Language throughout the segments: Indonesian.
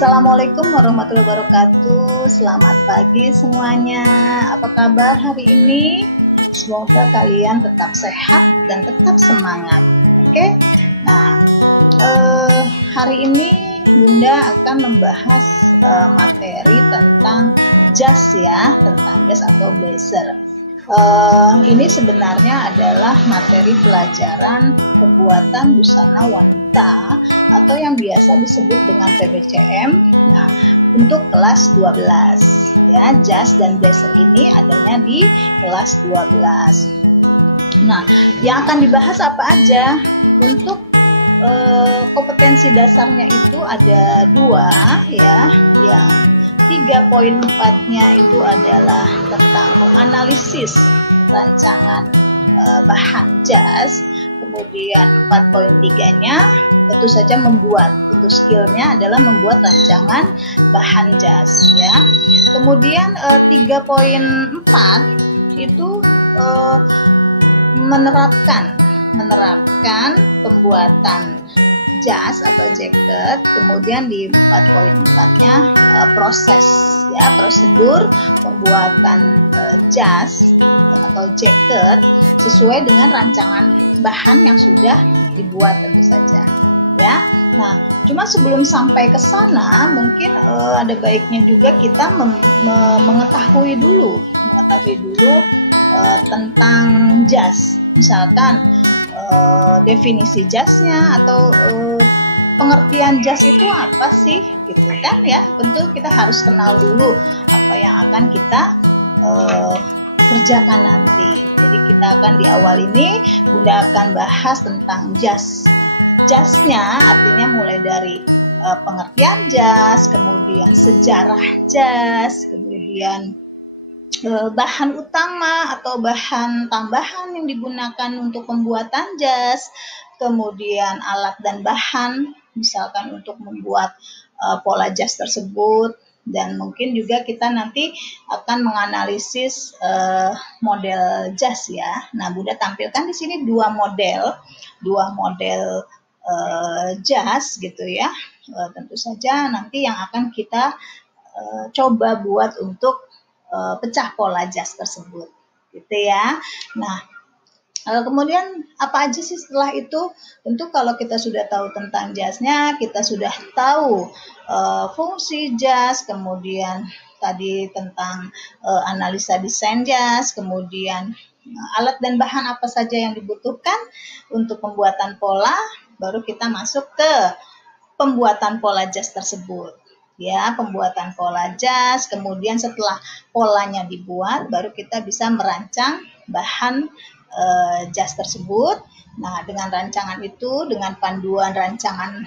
Assalamualaikum warahmatullahi wabarakatuh. Selamat pagi semuanya. Apa kabar hari ini? Semoga kalian tetap sehat dan tetap semangat. Oke? Nah, hari ini Bunda akan membahas materi tentang jas ya, tentang jas atau blazer. Ini sebenarnya adalah materi pelajaran pembuatan busana wanita atau yang biasa disebut dengan PBCM. Nah, untuk kelas 12 ya, jas dan blazer ini adanya di kelas 12. Nah, yang akan dibahas apa aja? Untuk kompetensi dasarnya itu ada 2 ya, yang 3.4-nya itu adalah tentang menganalisis rancangan bahan jas. Kemudian 4.3-nya tentu saja membuat, untuk skillnya adalah membuat rancangan bahan jas ya. Kemudian 3.4 itu menerapkan pembuatan jas atau jaket. Kemudian di 4.4-nya proses ya, prosedur pembuatan jas atau jaket sesuai dengan rancangan bahan yang sudah dibuat tentu saja ya. Nah, cuma sebelum sampai ke sana mungkin ada baiknya juga kita mengetahui dulu tentang jas. Misalkan definisi jasnya atau pengertian jas itu apa sih gitu kan ya. Tentu kita harus kenal dulu apa yang akan kita kerjakan nanti. Jadi kita akan di awal ini Bunda akan bahas tentang jas. Jasnya artinya mulai dari pengertian jas, kemudian sejarah jas, kemudian bahan utama atau bahan tambahan yang digunakan untuk pembuatan jas, kemudian alat dan bahan misalkan untuk membuat pola jas tersebut, dan mungkin juga kita nanti akan menganalisis model jas ya. Nah, Bunda tampilkan di sini dua model jas gitu ya. Tentu saja nanti yang akan kita coba buat untuk pecah pola jas tersebut gitu ya. Nah, kemudian apa aja sih setelah itu? Tentu kalau kita sudah tahu tentang jasnya, kita sudah tahu fungsi jas, kemudian tadi tentang analisa desain jas, kemudian alat dan bahan apa saja yang dibutuhkan untuk pembuatan pola, baru kita masuk ke pembuatan pola jas tersebut. Ya, pembuatan pola jas, kemudian setelah polanya dibuat, baru kita bisa merancang bahan jas tersebut. Nah, dengan rancangan itu, dengan panduan rancangan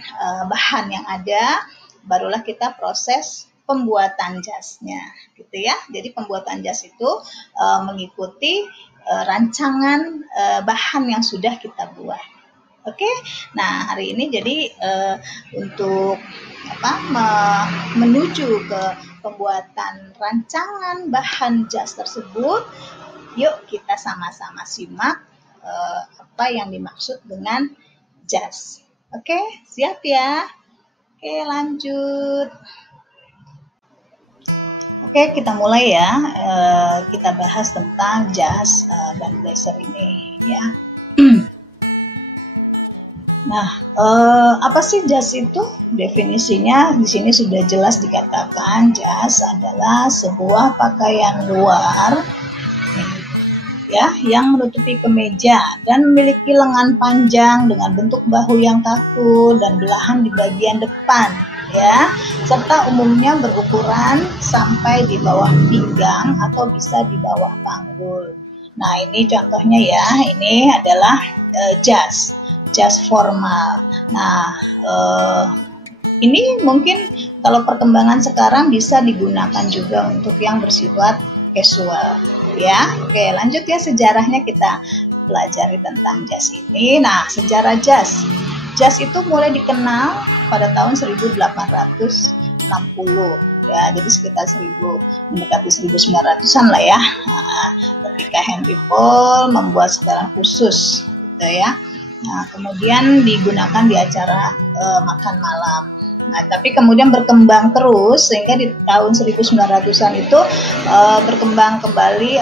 bahan yang ada, barulah kita proses pembuatan jasnya, gitu ya. Jadi pembuatan jas itu mengikuti rancangan bahan yang sudah kita buat. Oke, nah hari ini jadi untuk menuju ke pembuatan rancangan bahan jas tersebut, yuk kita sama-sama simak apa yang dimaksud dengan jas. Oke, siap ya? Oke, lanjut. Oke, kita mulai ya. Kita bahas tentang jas dan blazer ini ya. Nah, apa sih jas itu? Definisinya di sini sudah jelas dikatakan, jas adalah sebuah pakaian luar ya yang menutupi kemeja dan memiliki lengan panjang dengan bentuk bahu yang kaku dan belahan di bagian depan ya, serta umumnya berukuran sampai di bawah pinggang atau bisa di bawah panggul. Nah, ini contohnya ya, ini adalah jas formal. Nah, ini mungkin kalau perkembangan sekarang bisa digunakan juga untuk yang bersifat casual ya. Oke, lanjut ya, sejarahnya kita pelajari tentang jas ini. Nah, sejarah jas itu mulai dikenal pada tahun 1860 ya, jadi sekitar mendekati 1900-an lah ya. Nah, ketika Henry Paul membuat setelan khusus gitu ya. Nah, kemudian digunakan di acara makan malam Nah, tapi kemudian berkembang terus sehingga di tahun 1900-an itu berkembang kembali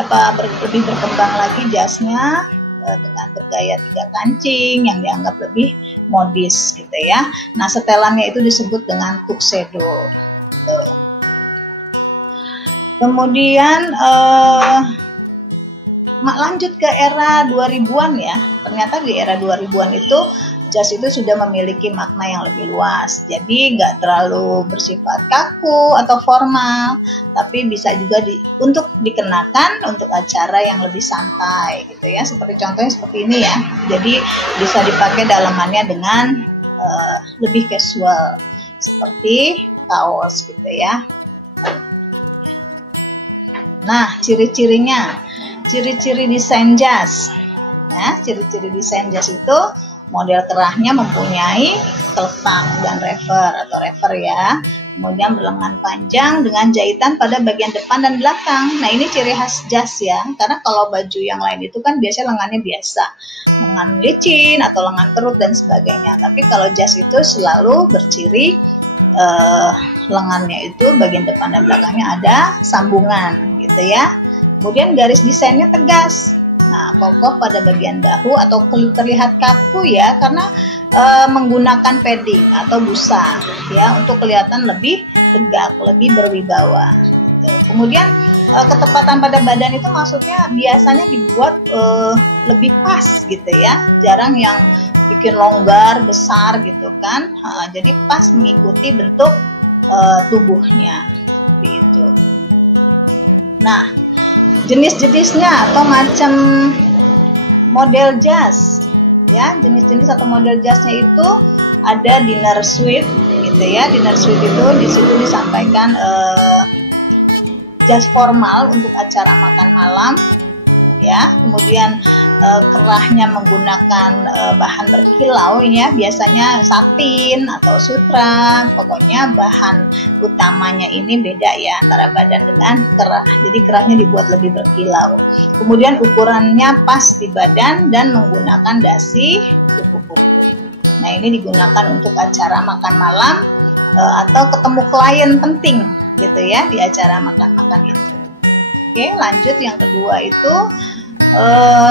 lebih berkembang lagi jasnya dengan bergaya 3 kancing yang dianggap lebih modis gitu ya. Nah, setelannya itu disebut dengan tuxedo. Kemudian lanjut ke era 2000-an ya. Ternyata di era 2000-an itu jas itu sudah memiliki makna yang lebih luas. Jadi nggak terlalu bersifat kaku atau formal, tapi bisa juga untuk dikenakan untuk acara yang lebih santai gitu ya. Seperti contohnya seperti ini ya. Jadi bisa dipakai dalamannya dengan lebih casual seperti kaos gitu ya. Nah, ciri-cirinya, ciri-ciri desain jas. Nah, ciri-ciri desain jas itu model kerahnya mempunyai kelepang dan rever ya. Kemudian berlengan panjang dengan jahitan pada bagian depan dan belakang. Nah, ini ciri khas jas ya. Karena kalau baju yang lain itu kan biasanya lengannya biasa, lengan licin atau lengan kerut dan sebagainya. Tapi kalau jas itu selalu berciri lengannya itu bagian depan dan belakangnya ada sambungan gitu ya. Kemudian garis desainnya tegas. Nah, kokoh pada bagian bahu atau terlihat kaku ya karena menggunakan padding atau busa ya untuk kelihatan lebih tegak, lebih berwibawa. Gitu. Kemudian ketepatan pada badan itu maksudnya biasanya dibuat lebih pas gitu ya, jarang yang bikin longgar besar gitu kan. Jadi pas mengikuti bentuk tubuhnya begitu. Nah, jenis-jenisnya atau macam model jas ya, jenis-jenis atau model jasnya itu ada dinner suite gitu ya. Dinner suite itu di situ disampaikan jas formal untuk acara makan malam ya. Kemudian kerahnya menggunakan bahan berkilau ya, biasanya satin atau sutra. Pokoknya bahan utamanya ini beda ya antara badan dengan kerah. Jadi kerahnya dibuat lebih berkilau. Kemudian ukurannya pas di badan dan menggunakan dasi kupu-kupu. Nah, ini digunakan untuk acara makan malam atau ketemu klien penting gitu ya di acara makan-makan itu. Oke, lanjut yang kedua itu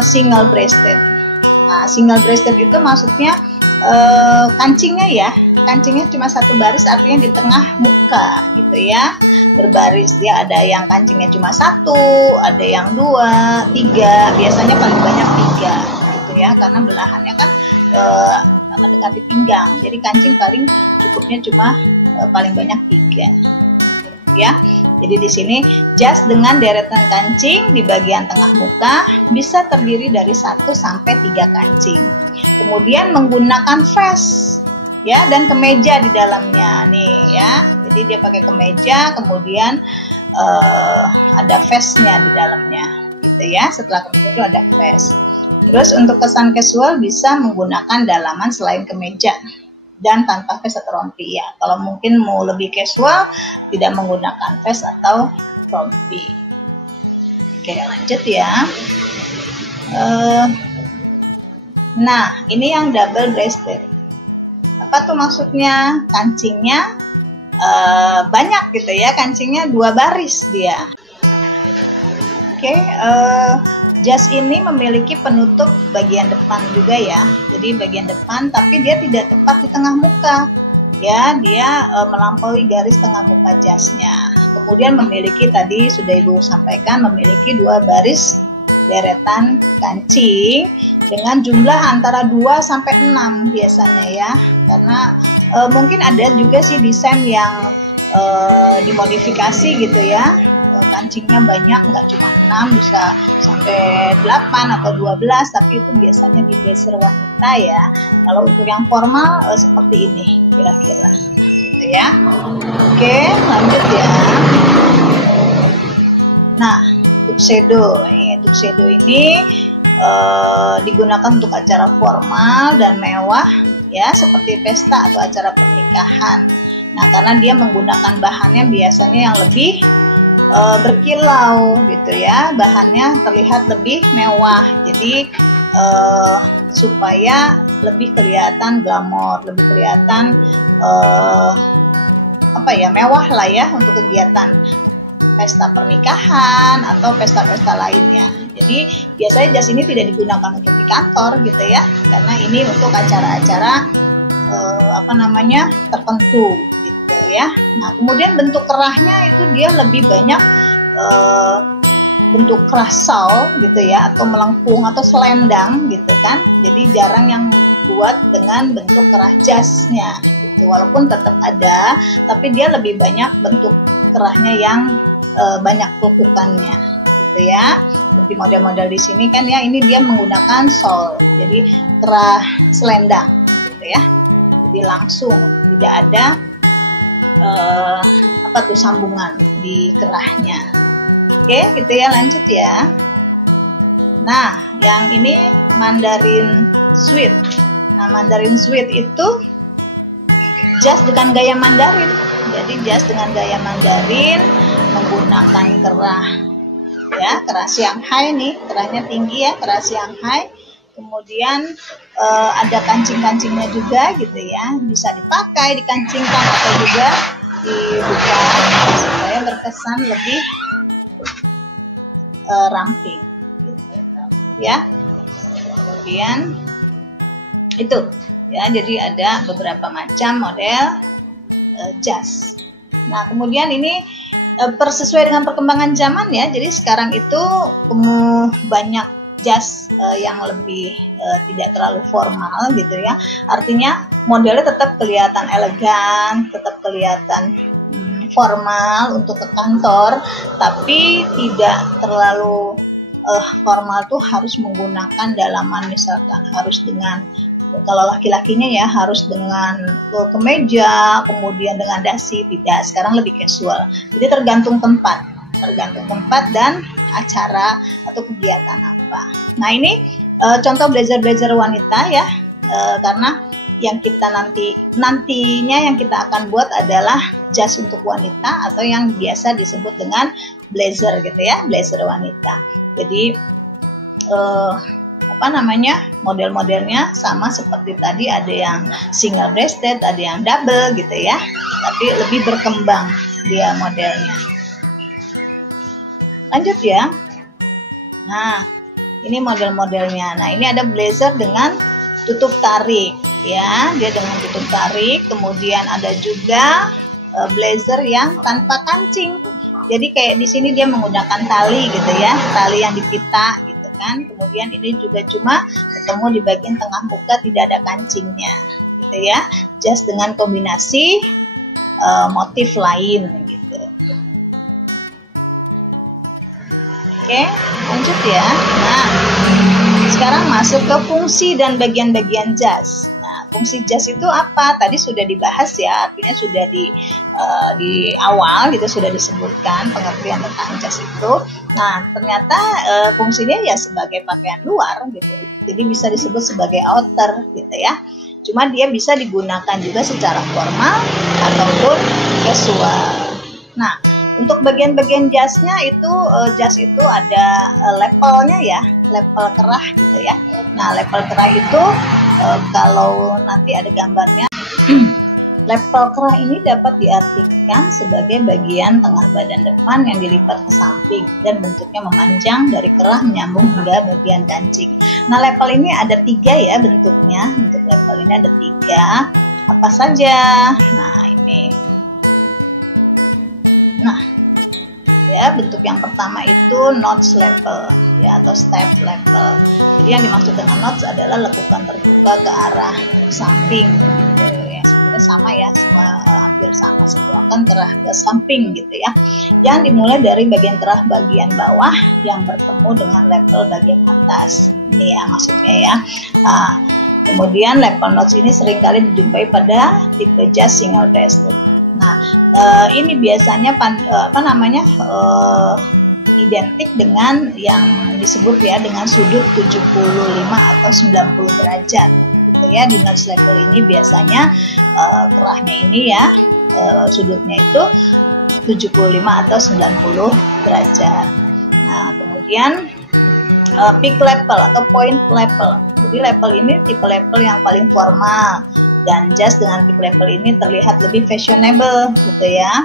single breasted. Nah, single breasted itu maksudnya kancingnya ya, kancingnya cuma satu baris, artinya di tengah muka gitu ya, berbaris. Dia ada yang kancingnya cuma satu, ada yang 2, 3, biasanya paling banyak 3 gitu ya, karena belahannya kan mendekati pinggang. Jadi kancing paling cukupnya cuma paling banyak 3 ya. Jadi di sini jas dengan deretan kancing di bagian tengah muka bisa terdiri dari 1 sampai 3 kancing. Kemudian menggunakan vest ya dan kemeja di dalamnya nih ya. Jadi dia pakai kemeja, kemudian ada vestnya di dalamnya gitu ya. Setelah kemeja itu ada vest. Terus untuk kesan casual bisa menggunakan dalaman selain kemeja dan tanpa vest atau rompi ya. Kalau mungkin mau lebih casual, tidak menggunakan vest atau rompi. Oke, lanjut ya. Nah, ini yang double breasted. Apa tuh maksudnya? Kancingnya banyak gitu ya, kancingnya 2 baris dia. Oke, jas ini memiliki penutup bagian depan juga ya. Jadi bagian depan, tapi dia tidak tepat di tengah muka. Ya, dia melampaui garis tengah muka jasnya. Kemudian memiliki, tadi sudah Ibu sampaikan, memiliki 2 baris deretan kancing dengan jumlah antara 2 sampai 6 biasanya ya. Karena mungkin ada juga sih desain yang dimodifikasi gitu ya. Kancingnya banyak, nggak cuma 6, bisa sampai 8 atau 12, tapi itu biasanya di blazer wanita ya. Kalau untuk yang formal seperti ini kira-kira gitu ya. Oke, lanjut ya. Nah, tuxedo ini digunakan untuk acara formal dan mewah ya, seperti pesta atau acara pernikahan. Nah, karena dia menggunakan bahannya biasanya yang lebih berkilau gitu ya, bahannya terlihat lebih mewah, jadi supaya lebih kelihatan glamor, lebih kelihatan apa ya, mewah lah ya untuk kegiatan pesta pernikahan atau pesta-pesta lainnya. Jadi biasanya jas ini tidak digunakan untuk di kantor gitu ya, karena ini untuk acara-acara tertentu gitu ya. Nah kemudian bentuk kerahnya itu dia lebih banyak bentuk kerah shawl gitu ya, atau melengkung atau selendang gitu kan. Jadi jarang yang buat dengan bentuk kerah jasnya gitu. Walaupun tetap ada, tapi dia lebih banyak bentuk kerahnya yang banyak pelepukannya gitu ya. Seperti model-model di sini kan ya, ini dia menggunakan shawl, jadi kerah selendang gitu ya. Jadi langsung tidak ada sambungan di kerahnya. Oke, gitu ya, lanjut ya. Nah, yang ini Mandarin Suite. Nah, Mandarin Suite itu jas dengan gaya Mandarin. Jadi jas dengan gaya Mandarin menggunakan kerah ya, kerah Shanghai nih, kerahnya tinggi ya, kerah Shanghai. Kemudian ada kancing-kancingnya juga gitu ya, bisa dipakai, dikancingkan atau juga dibuka supaya berkesan lebih ramping gitu ya. Kemudian itu ya, jadi ada beberapa macam model jas. Nah kemudian ini sesuai dengan perkembangan zaman ya, jadi sekarang itu banyak jas yang lebih tidak terlalu formal gitu ya, artinya modelnya tetap kelihatan elegan, tetap kelihatan formal untuk ke kantor, tapi tidak terlalu formal tuh harus menggunakan dalaman, misalkan harus dengan, kalau laki-lakinya ya harus dengan kemeja, kemudian dengan dasi, tidak. Sekarang lebih casual. Jadi tergantung tempat dan acara atau kegiatan apa. Nah ini contoh blazer-blazer wanita ya, karena yang kita nantinya yang kita akan buat adalah jas untuk wanita atau yang biasa disebut dengan blazer gitu ya, blazer wanita. Jadi model-modelnya sama seperti tadi, ada yang single breasted, ada yang double gitu ya, tapi lebih berkembang dia modelnya. Lanjut ya. Nah ini model-modelnya. Nah ini ada blazer dengan tutup tarik ya, dia dengan tutup tarik. Kemudian ada juga blazer yang tanpa kancing. Jadi kayak di sini dia menggunakan tali gitu ya, tali yang dipita gitu kan. Kemudian ini juga cuma ketemu di bagian tengah muka, tidak ada kancingnya gitu ya. Jas dengan kombinasi motif lain gitu. Oke, lanjut ya. Nah, sekarang masuk ke fungsi dan bagian-bagian jas. Nah, fungsi jas itu apa? Tadi sudah dibahas ya, artinya sudah di awal gitu sudah disebutkan pengertian tentang jas itu. Nah, ternyata fungsinya ya sebagai pakaian luar gitu. Jadi bisa disebut sebagai outer gitu ya. Cuma dia bisa digunakan juga secara formal ataupun casual. Nah, untuk bagian-bagian jasnya itu, jas itu ada levelnya ya, level kerah gitu ya. Nah, level kerah itu kalau nanti ada gambarnya, level kerah ini dapat diartikan sebagai bagian tengah badan depan yang dilipat ke samping dan bentuknya memanjang dari kerah menyambung hingga bagian kancing. Nah, level ini ada 3 ya bentuknya. Bentuk level ini ada 3. Apa saja? Nah, ini. Nah, ya bentuk yang pertama itu notch level ya, atau step level. Jadi yang dimaksud dengan notch adalah lekukan terbuka ke arah samping gitu ya. Sebenarnya sama ya, semua hampir sama, semua kan kerah ke samping gitu ya. Yang dimulai dari bagian kerah bagian bawah yang bertemu dengan level bagian atas. Ini ya maksudnya ya. Nah, kemudian level notch ini seringkali dijumpai pada tipe jas single breasted. Nah, ini biasanya identik dengan yang disebut ya dengan sudut 75 atau 90 derajat gitu ya. Di notch level ini biasanya kerahnya ini ya sudutnya itu 75 atau 90 derajat. Nah, kemudian peak level atau point level. Jadi level ini tipe level yang paling formal. dan jas dengan tip level ini terlihat lebih fashionable gitu ya.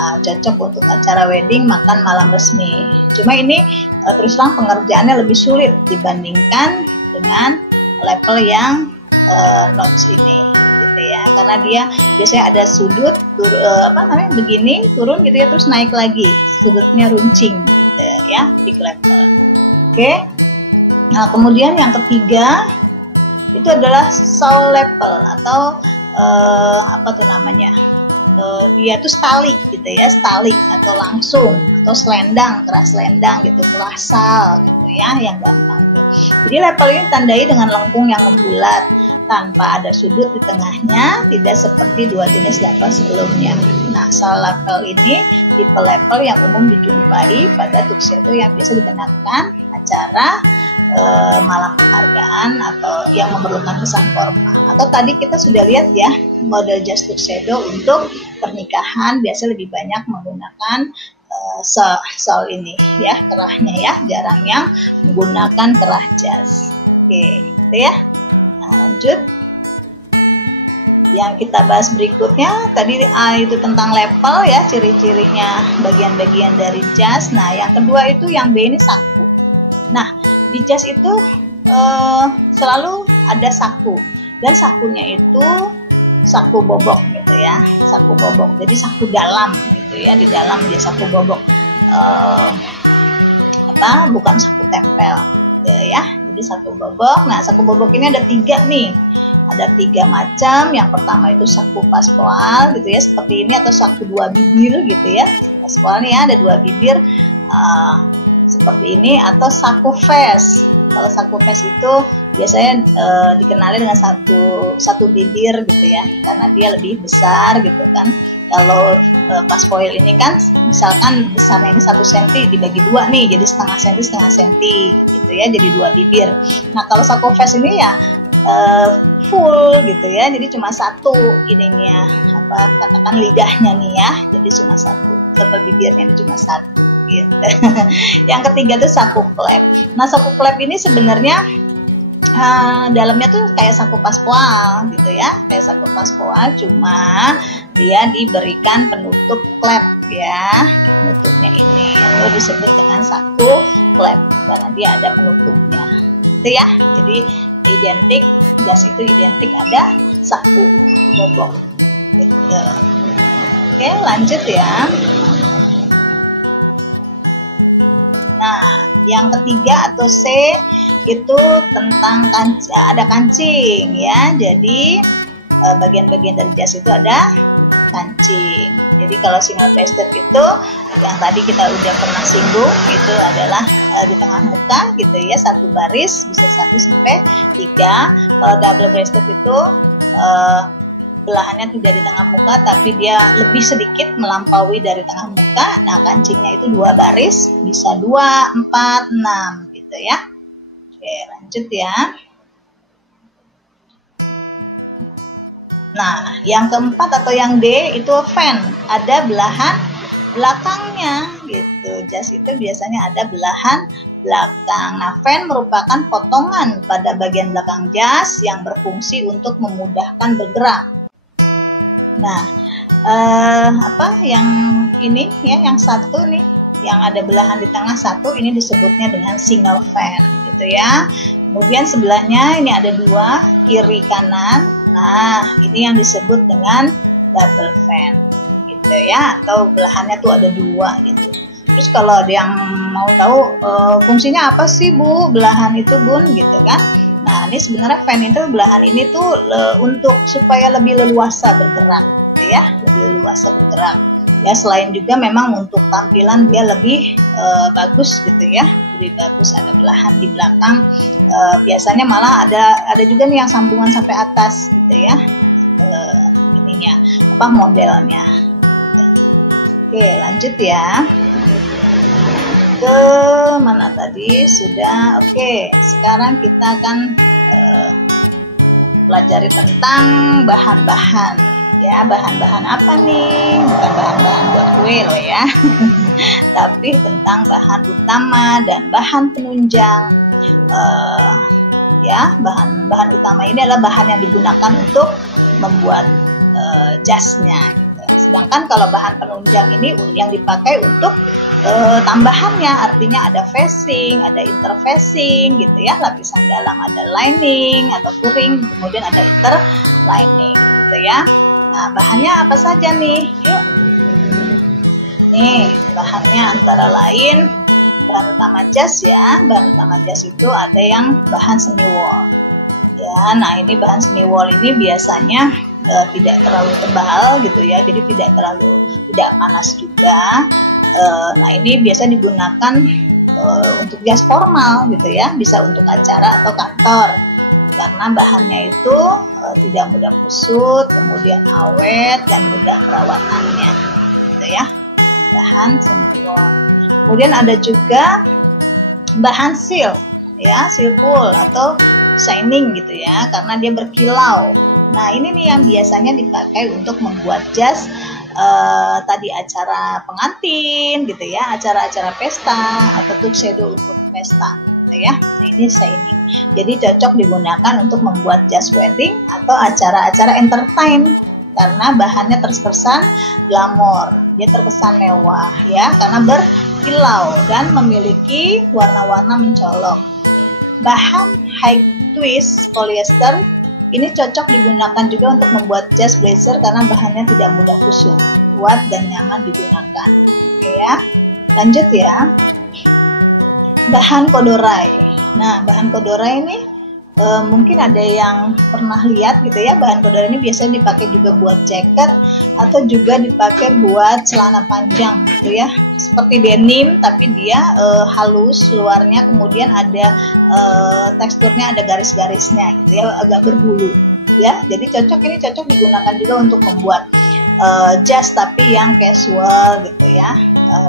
Cocok untuk acara wedding, makan malam resmi. Cuma ini terus terang pengerjaannya lebih sulit dibandingkan dengan level yang notch ini gitu ya, karena dia biasanya ada sudut begini turun gitu ya, terus naik lagi, sudutnya runcing gitu ya, peak level. Oke. Nah, kemudian yang ketiga itu adalah saw level atau dia tuh stali gitu ya, stali atau langsung atau selendang, keras selendang gitu, keras sal gitu ya, yang gampang tuh. Jadi level ini tandai dengan lengkung yang membulat tanpa ada sudut di tengahnya, tidak seperti dua jenis level sebelumnya. Nah, saw level ini tipe level yang umum dijumpai pada tuxedo yang biasa dikenakan acara malam penghargaan atau yang memerlukan kesan formal. Atau tadi kita sudah lihat ya, model jas tuxedo untuk pernikahan biasa lebih banyak menggunakan shawl ini ya, kerahnya ya, jarang yang menggunakan kerah jas. Oke, gitu ya. Nah, lanjut. Yang kita bahas berikutnya tadi itu tentang level ya, ciri-cirinya bagian-bagian dari jas. Nah, yang kedua itu yang B ini saku. Nah, di jas itu selalu ada saku, dan sakunya itu saku bobok gitu ya, saku bobok. Jadi saku dalam gitu ya, di dalam dia saku bobok, bukan saku tempel gitu ya. Jadi saku bobok. Nah, saku bobok ini ada 3 nih. Ada 3 macam. Yang pertama itu saku paspoal gitu ya, seperti ini, atau saku 2 bibir gitu ya. Paspoal nih ya, ada 2 bibir seperti ini, atau saku vest. Kalau saku vest itu biasanya dikenali dengan satu bibir gitu ya, karena dia lebih besar gitu kan. Kalau paspoil ini kan misalkan besarnya ini 1 cm dibagi 2 nih, jadi setengah senti gitu ya, jadi 2 bibir. Nah, kalau saku vest ini ya full gitu ya, jadi cuma 1 ininya, katakan lidahnya nih ya, jadi cuma 1, atau bibirnya ini cuma 1 gitu. Yang ketiga tuh saku klep. Nah, saku klep ini sebenarnya dalamnya tuh kayak saku paspoal gitu ya, kayak saku paspoal, cuma dia diberikan penutup klep ya, penutupnya ini itu disebut dengan saku klep karena dia ada penutupnya gitu ya. Jadi identik, jas itu identik ada saku bobok gitu. Oke, lanjut ya. Nah, yang ketiga atau C itu tentang ada kancing ya. Jadi bagian-bagian dari jas itu ada kancing. Jadi kalau single breasted itu yang tadi kita udah pernah singgung, itu adalah di tengah muka gitu ya, 1 baris, bisa 1 sampai 3. Kalau double breasted itu belahannya tidak di tengah muka, tapi dia lebih sedikit melampaui dari tengah muka. Nah, kancingnya itu 2 baris, bisa 2, 4, 6 gitu ya. Oke, lanjut ya. Nah, yang keempat atau yang D itu fan, ada belahan belakangnya gitu. Jas itu biasanya ada belahan belakang. Nah, fan merupakan potongan pada bagian belakang jas yang berfungsi untuk memudahkan bergerak. Nah, yang ini ya, yang satu nih, yang ada belahan di tengah 1, ini disebutnya dengan single fan gitu ya. Kemudian sebelahnya ini ada 2, kiri kanan. Nah, ini yang disebut dengan double fan gitu ya, atau belahannya tuh ada 2 gitu. Terus kalau ada yang mau tahu fungsinya apa sih Bu belahan itu Bun gitu kan. Nah, ini sebenarnya fan itu belahan ini tuh untuk supaya lebih leluasa bergerak gitu ya, lebih leluasa bergerak. Ya, selain juga memang untuk tampilan dia lebih bagus gitu ya, lebih bagus ada belahan di belakang. Biasanya malah ada juga nih yang sambungan sampai atas gitu ya, modelnya. Oke, lanjut ya. Ke mana tadi sudah. Oke, sekarang kita akan pelajari tentang bahan-bahan ya. Bahan-bahan apa nih? Bukan bahan-bahan buat kue loh ya. Tapi tentang bahan utama dan bahan penunjang ya. Bahan utama ini adalah bahan yang digunakan untuk membuat jasnya. Sedangkan kalau bahan penunjang ini yang dipakai untuk tambahannya, artinya ada facing, ada interfacing gitu ya, lapisan dalam ada lining atau puring, kemudian ada interlining gitu ya. Nah, bahannya apa saja nih? Yuk. Nih, bahannya antara lain bahan utama jas ya. Bahan utama jas itu ada yang bahan semi wool. Ya, nah ini bahan semi wool ini biasanya tidak terlalu tebal gitu ya, jadi tidak panas juga. Nah ini biasa digunakan untuk jas formal gitu ya, bisa untuk acara atau kantor karena bahannya itu tidak mudah kusut, kemudian awet dan mudah perawatannya gitu ya, bahan semi wool. Kemudian ada juga bahan silk ya, silk wool atau shining gitu ya, karena dia berkilau. Nah ini nih yang biasanya dipakai untuk membuat jas tadi acara pengantin gitu ya, acara-acara pesta atau tuxedo untuk pesta gitu ya. Nah ini shining, jadi cocok digunakan untuk membuat jas wedding atau acara-acara entertain karena bahannya terkesan glamor, dia terkesan mewah ya, karena berkilau dan memiliki warna-warna mencolok. Bahan high twist polyester ini cocok digunakan juga untuk membuat jas blazer karena bahannya tidak mudah kusut, kuat dan nyaman digunakan. Oke ya, lanjut ya. Bahan kodorai. Nah, bahan kodorai ini mungkin ada yang pernah lihat gitu ya, bahan kodorai ini biasanya dipakai juga buat jaket atau juga dipakai buat celana panjang gitu ya, seperti denim tapi dia halus luarnya, kemudian ada teksturnya, ada garis-garisnya gitu ya, agak berbulu ya. Jadi ini cocok digunakan juga untuk membuat jas tapi yang casual gitu ya,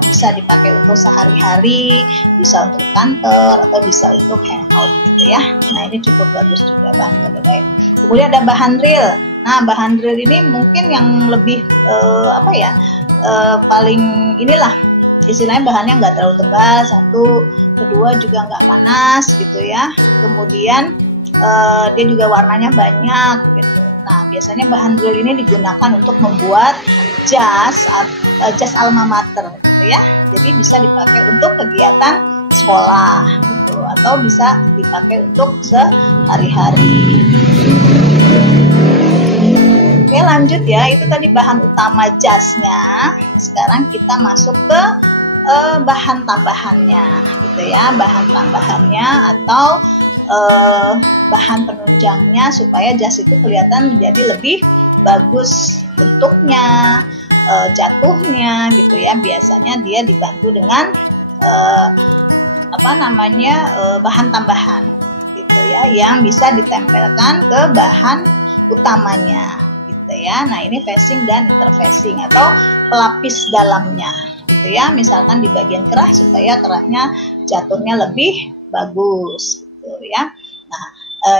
bisa dipakai untuk sehari-hari, bisa untuk kantor atau bisa untuk hangout gitu ya. Nah ini cukup bagus juga bahan kodorai. Kemudian ada bahan real. Nah bahan real ini mungkin yang lebih paling inilah istilahnya, bahannya nggak terlalu tebal, satu, kedua juga nggak panas gitu ya, kemudian dia juga warnanya banyak gitu. Nah biasanya bahan real ini digunakan untuk membuat jas alma mater gitu ya, jadi bisa dipakai untuk kegiatan sekolah gitu atau bisa dipakai untuk sehari-hari. Oke lanjut ya, itu tadi bahan utama jasnya. Sekarang kita masuk ke bahan tambahannya gitu ya, bahan tambahannya atau bahan penunjangnya supaya jas itu kelihatan menjadi lebih bagus bentuknya, jatuhnya gitu ya. Biasanya dia dibantu dengan bahan tambahan gitu ya, yang bisa ditempelkan ke bahan utamanya gitu ya. Nah ini facing dan interfacing atau pelapis dalamnya gitu ya, misalkan di bagian kerah supaya kerahnya jatuhnya lebih bagus gitu ya. Nah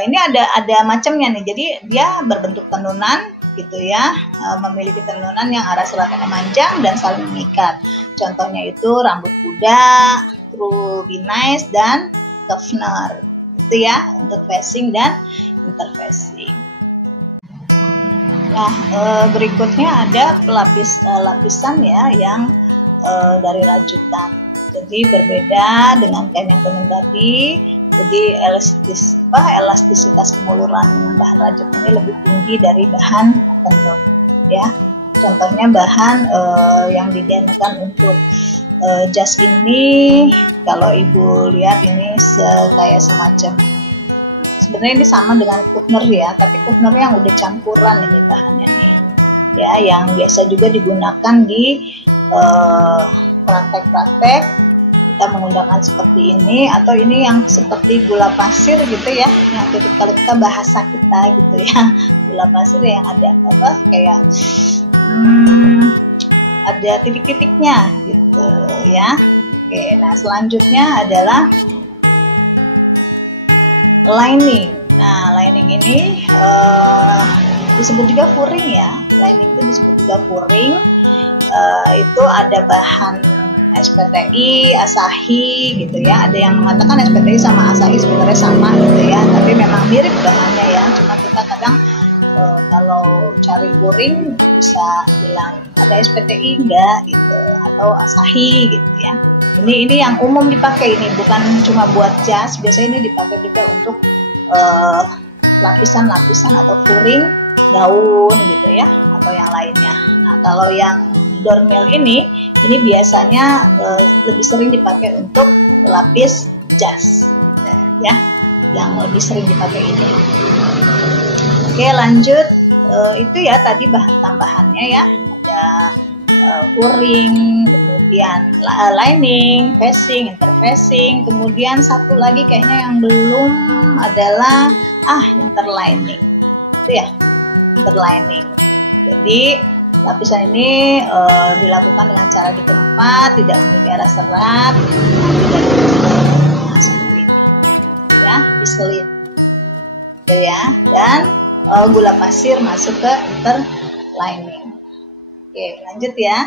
ini ada macamnya nih, jadi dia berbentuk tenunan gitu ya, memiliki tenunan yang arah selatan memanjang dan saling mengikat. Contohnya itu rambut kuda, true nice dan Kufner gitu ya, untuk facing dan interfacing. Nah berikutnya ada lapisan ya yang dari rajutan. Jadi berbeda dengan kain yang tenun tadi. Jadi elastisitas kemuluran bahan rajut ini lebih tinggi dari bahan tenun ya. Contohnya bahan yang digunakan untuk jas ini, kalau ibu lihat ini kayak semacam, sebenarnya ini sama dengan Kufner ya, tapi Kufner yang udah campuran ini bahannya nih ya, yang biasa juga digunakan di praktek-praktek kita menggunakan seperti ini, atau ini yang seperti gula pasir gitu ya, yang kalau kita bahasa kita gitu ya, gula pasir yang ada kayak ada titik-titiknya gitu ya. Oke, nah selanjutnya adalah lining. Nah lining ini disebut juga furing ya, lining itu disebut juga furing. Itu ada bahan SPTI, Asahi gitu ya. Ada yang mengatakan SPTI sama Asahi sebenarnya sama gitu ya, tapi memang mirip bahannya ya. Cuma kita kadang kalau cari luring bisa bilang ada SPTI enggak gitu, atau Asahi gitu ya. Ini yang umum dipakai, ini bukan cuma buat jas, biasanya ini dipakai juga untuk lapisan-lapisan atau furing gaun gitu ya, atau yang lainnya. Nah, kalau yang doornail ini biasanya lebih sering dipakai untuk lapis jas gitu ya, yang lebih sering dipakai ini. Oke, lanjut. Itu ya tadi bahan tambahannya ya, ada furing, kemudian lining, facing, interfacing, kemudian satu lagi kayaknya yang belum adalah interlining. Itu ya, interlining. Jadi lapisan ini dilakukan dengan cara dikeempat, tidak memiliki arah serat, seperti ini ya, diselip ya, dan gula pasir masuk ke interlining. Oke, lanjut ya.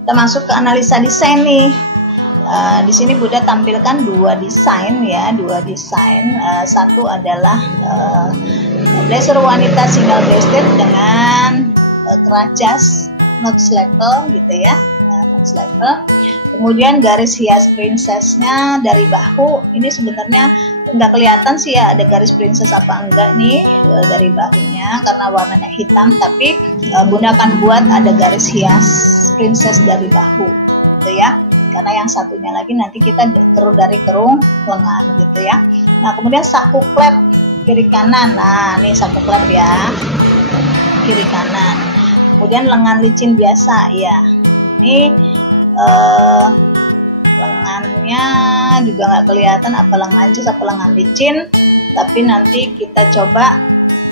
Kita masuk ke analisa desain nih. Di sini Bunda tampilkan dua desain ya, satu adalah blazer wanita single breasted dengan kerah jas notch level gitu ya, notch level. Kemudian garis hias princessnya dari bahu. Ini sebenarnya nggak kelihatan sih ya ada garis princess apa enggak nih dari bahunya karena warnanya hitam, tapi Bunda akan buat ada garis hias princess dari bahu gitu ya, karena yang satunya lagi nanti kita dari kerung lengan gitu ya. Nah, kemudian saku klep kiri kanan. Nah, ini saku klep ya, kiri kanan. Kemudian lengan licin biasa ya. Ini lengannya juga nggak kelihatan apa lengan jas apa lengan licin, tapi nanti kita coba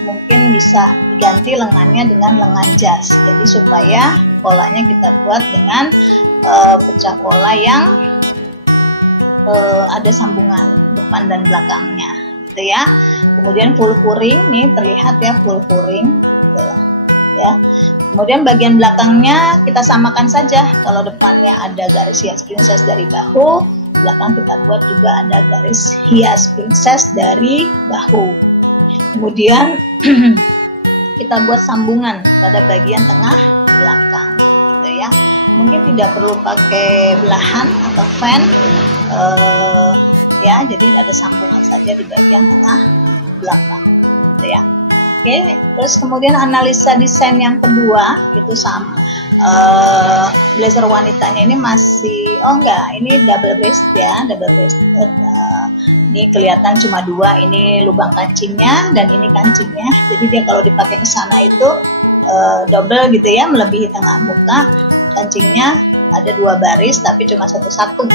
mungkin bisa diganti lengannya dengan lengan jas, jadi supaya polanya kita buat dengan pecah pola yang ada sambungan depan dan belakangnya gitu ya. Kemudian full furing nih, terlihat ya full furing gitu ya. Kemudian bagian belakangnya kita samakan saja. Kalau depannya ada garis hias princess dari bahu, belakang kita buat juga ada garis hias princess dari bahu. Kemudian kita buat sambungan pada bagian tengah belakang gitu ya. Mungkin tidak perlu pakai belahan atau fan ya, jadi ada sambungan saja di bagian tengah belakang gitu ya. Oke, terus kemudian analisa desain yang kedua itu sama. Blazer wanitanya ini masih, ini double breast ya, double breast. Ini kelihatan cuma dua, ini lubang kancingnya dan ini kancingnya. Jadi dia kalau dipakai ke sana itu double gitu ya, melebihi tengah muka. Kancingnya ada dua baris tapi cuma satu-satu.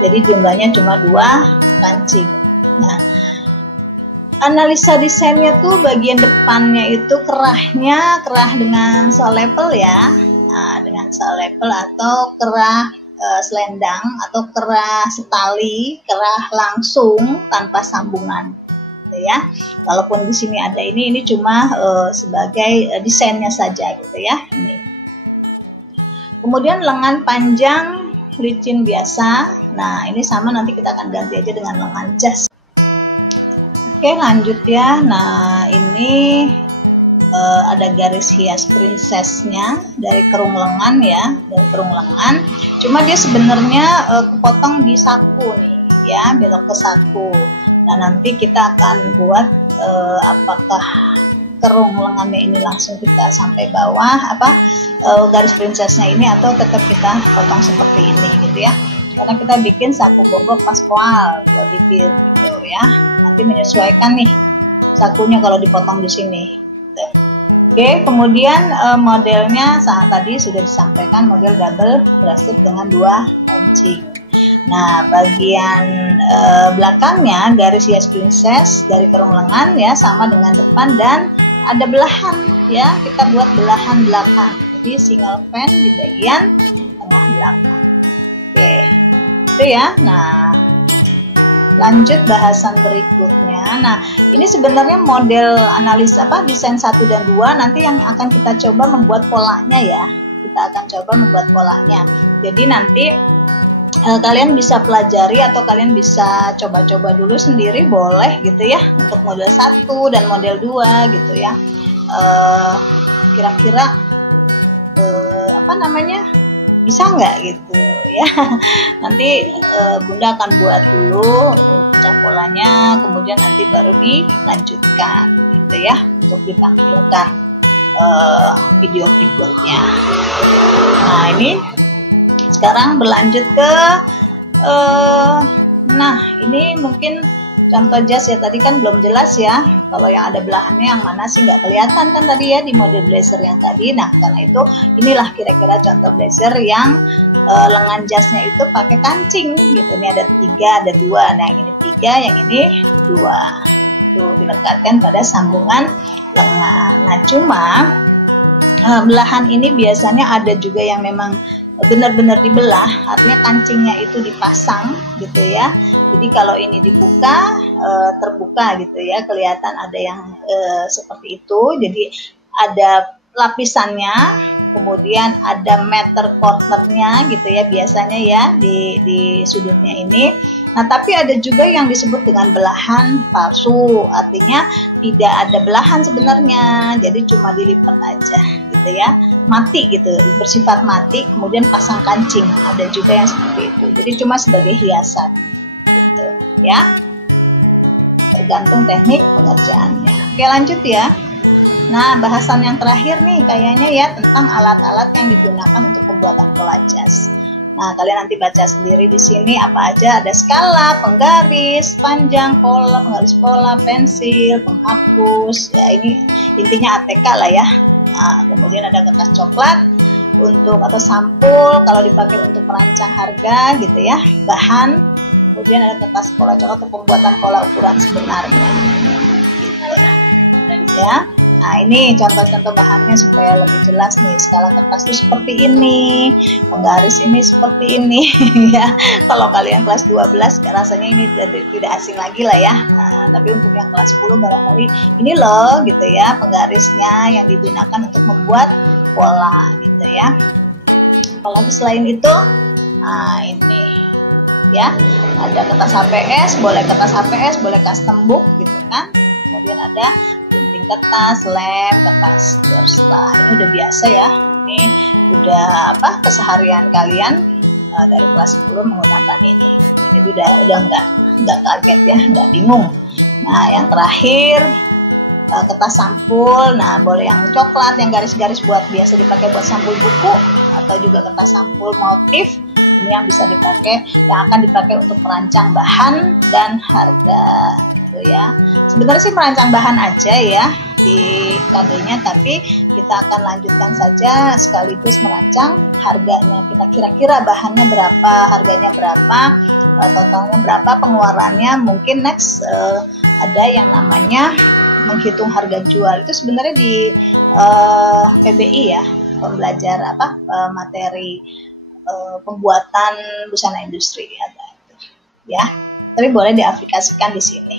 Jadi jumlahnya cuma dua kancing. Nah, analisa desainnya tuh bagian depannya itu kerah dengan selapel ya. Nah, dengan selapel atau kerah selendang atau kerah setali, kerah langsung tanpa sambungan gitu ya. Walaupun di sini ada ini cuma sebagai desainnya saja gitu ya ini. Kemudian lengan panjang licin biasa. Nah, ini sama, nanti kita akan ganti aja dengan lengan jas. Oke, lanjut ya. Nah, ini ada garis hias princessnya dari kerung lengan ya, dari kerung lengan. Cuma dia sebenarnya kepotong di saku nih ya, belok ke saku. Nah, nanti kita akan buat apakah kerung lengannya ini langsung kita sampai bawah garis princessnya ini, atau tetap kita potong seperti ini gitu ya. Karena kita bikin saku bobok pas koal dua bibir gitu ya. Nanti menyesuaikan nih sakunya kalau dipotong di sini. Gitu. Oke, kemudian modelnya saat tadi sudah disampaikan, model double breasted dengan dua kancing. Nah, bagian belakangnya garis hias princess dari kerung lengan ya, sama dengan depan dan ada belahan ya. Kita buat belahan belakang. Jadi single fan di bagian tengah belakang. Oke, itu ya. Nah, lanjut bahasan berikutnya. Nah, ini sebenarnya model analis desain 1 dan 2 nanti yang akan kita coba membuat polanya ya. kita akan coba membuat polanya. Jadi nanti kalian bisa pelajari atau kalian bisa coba-coba dulu sendiri, boleh gitu ya, untuk model 1 dan model 2 gitu ya. Kira-kira bisa nggak gitu ya. Nanti Bunda akan buat dulu pecah polanya, kemudian nanti baru dilanjutkan gitu ya, untuk ditampilkan video berikutnya. Nah, ini sekarang berlanjut ke nah ini mungkin contoh jas ya, tadi kan belum jelas ya kalau yang ada belahannya yang mana sih, nggak kelihatan kan tadi ya di model blazer yang tadi. Nah, karena itu inilah kira-kira contoh blazer yang lengan jasnya itu pakai kancing gitu. Ini ada 3, ada 2. Nah, yang ini 3, yang ini 2. Tuh dilekatkan pada sambungan lengan. Nah, cuma belahan ini biasanya ada juga yang memang benar-benar dibelah, artinya kancingnya itu dipasang gitu ya. Jadi kalau ini dibuka, terbuka gitu ya, kelihatan ada yang seperti itu. Jadi ada lapisannya, kemudian ada meter cornernya gitu ya, biasanya ya di sudutnya ini. Nah, tapi ada juga yang disebut dengan belahan palsu, artinya tidak ada belahan sebenarnya, jadi cuma dilipat aja gitu ya, mati gitu, bersifat mati, kemudian pasang kancing. Ada juga yang seperti itu, jadi cuma sebagai hiasan gitu ya, tergantung teknik pengerjaannya. Oke, lanjut ya. Nah, bahasan yang terakhir nih kayaknya ya, tentang alat-alat yang digunakan untuk pembuatan pola jas. Nah, kalian nanti baca sendiri di sini apa aja. Ada skala, penggaris, panjang, pola, penggaris pola, pensil, penghapus. Ya, ini intinya ATK lah ya. Nah, kemudian ada kertas coklat untuk atau sampul kalau dipakai untuk merancang harga gitu ya, bahan. Kemudian ada kertas pola coklat untuk pembuatan pola ukuran sebenarnya. Gitu ya. Nah, ini contoh-contoh bahannya supaya lebih jelas nih. Skala kertas itu seperti ini, penggaris ini seperti ini ya. Kalau kalian kelas 12 rasanya ini tidak asing lagi lah ya. Nah, tapi untuk yang kelas 10 barangkali ini loh gitu ya, penggarisnya yang digunakan untuk membuat pola gitu ya. Apalagi selain itu, nah ini ya, ada kertas HPS, boleh kertas HPS, boleh custom book gitu kan. Kemudian ada gunting kertas, lem, kertas dorslah. Ini udah biasa ya. Ini udah keseharian kalian dari kelas 10 menggunakan ini. Jadi udah nggak kaget ya, nggak bingung. Nah, yang terakhir kertas sampul. Nah, boleh yang coklat, yang garis-garis buat biasa dipakai buat sampul buku, atau juga kertas sampul motif. Ini yang bisa dipakai, yang akan dipakai untuk merancang bahan dan harga. Gitu ya. Sebenarnya sih merancang bahan aja ya di KD-nya, tapi kita akan lanjutkan saja sekaligus merancang harganya. Kita kira-kira bahannya berapa, harganya berapa, totalnya berapa, pengeluarannya. Mungkin next ada yang namanya menghitung harga jual. Itu sebenarnya di PBI ya, pembelajar materi pembuatan busana industri ada ya. Tapi boleh diaplikasikan di sini.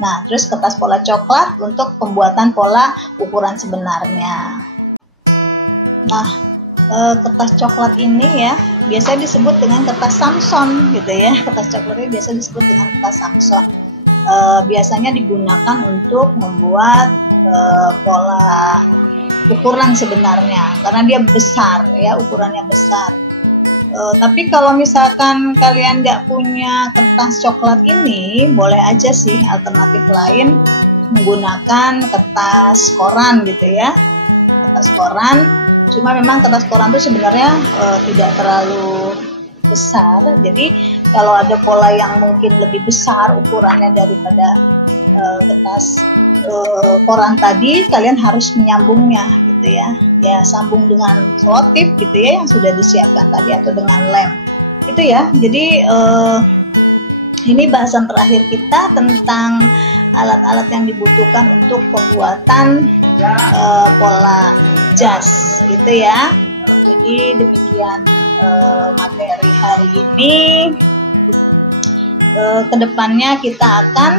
Nah, terus kertas pola coklat untuk pembuatan pola ukuran sebenarnya. Nah, kertas coklat ini ya biasanya disebut dengan kertas Samson gitu ya. Kertas coklat ini biasa disebut dengan kertas Samson. Biasanya digunakan untuk membuat pola ukuran sebenarnya karena dia besar ya, ukurannya besar. Tapi kalau misalkan kalian nggak punya kertas coklat ini, boleh aja sih alternatif lain menggunakan kertas koran gitu ya, kertas koran. Cuma memang kertas koran itu sebenarnya tidak terlalu besar. Jadi kalau ada pola yang mungkin lebih besar ukurannya daripada kertas koran tadi, kalian harus menyambungnya gitu ya. Ya, sambung dengan selotip gitu ya yang sudah disiapkan tadi, atau dengan lem. Itu ya. Jadi ini bahasan terakhir kita tentang alat-alat yang dibutuhkan untuk pembuatan pola jas gitu ya. Jadi demikian materi hari ini. Kedepannya kita akan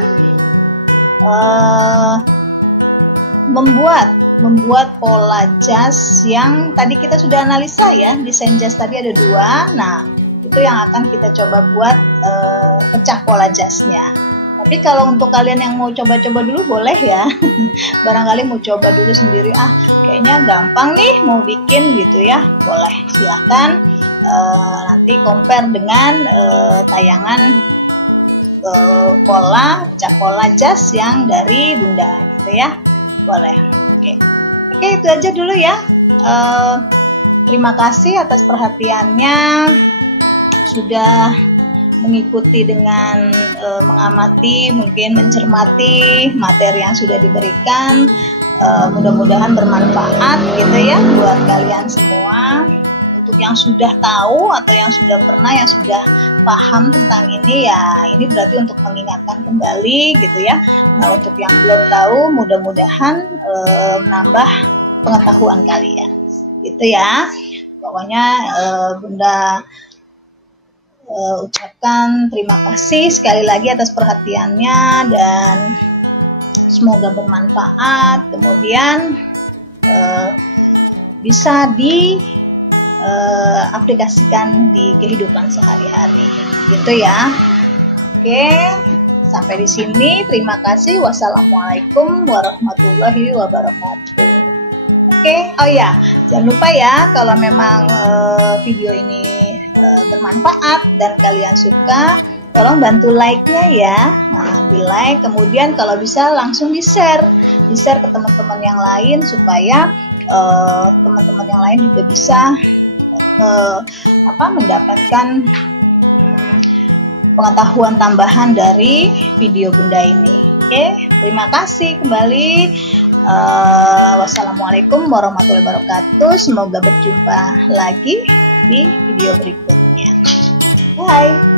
membuat membuat pola jas yang tadi kita sudah analisa ya, desain jas tadi ada 2. Nah, itu yang akan kita coba buat pecah pola jasnya. Tapi kalau untuk kalian yang mau coba-coba dulu boleh ya. Barangkali mau coba dulu sendiri, kayaknya gampang nih mau bikin gitu ya, boleh, silahkan nanti compare dengan tayangan pecah pola jas yang dari Bunda gitu ya, boleh. Oke, itu aja dulu ya. Terima kasih atas perhatiannya, sudah mengikuti dengan mengamati, mungkin mencermati materi yang sudah diberikan. Mudah-mudahan bermanfaat gitu ya buat kalian semua. Untuk yang sudah tahu atau yang sudah pernah, yang sudah paham tentang ini ya, ini berarti untuk mengingatkan kembali gitu ya. Nah, untuk yang belum tahu, mudah-mudahan menambah pengetahuan kalian gitu ya. Pokoknya Bunda ucapkan terima kasih sekali lagi atas perhatiannya dan semoga bermanfaat, kemudian bisa aplikasikan di kehidupan sehari-hari gitu ya. Oke, sampai di sini, terima kasih. Wassalamualaikum warahmatullahi wabarakatuh. Oke, oh ya, jangan lupa ya, kalau memang video ini bermanfaat dan kalian suka, tolong bantu like-nya ya. Nah, di like, kemudian kalau bisa langsung di-share ke teman-teman yang lain supaya teman-teman yang lain juga bisa mendapatkan pengetahuan tambahan dari video Bunda ini. Oke, terima kasih kembali. Wassalamualaikum warahmatullahi wabarakatuh. Semoga berjumpa lagi di video berikutnya. Bye.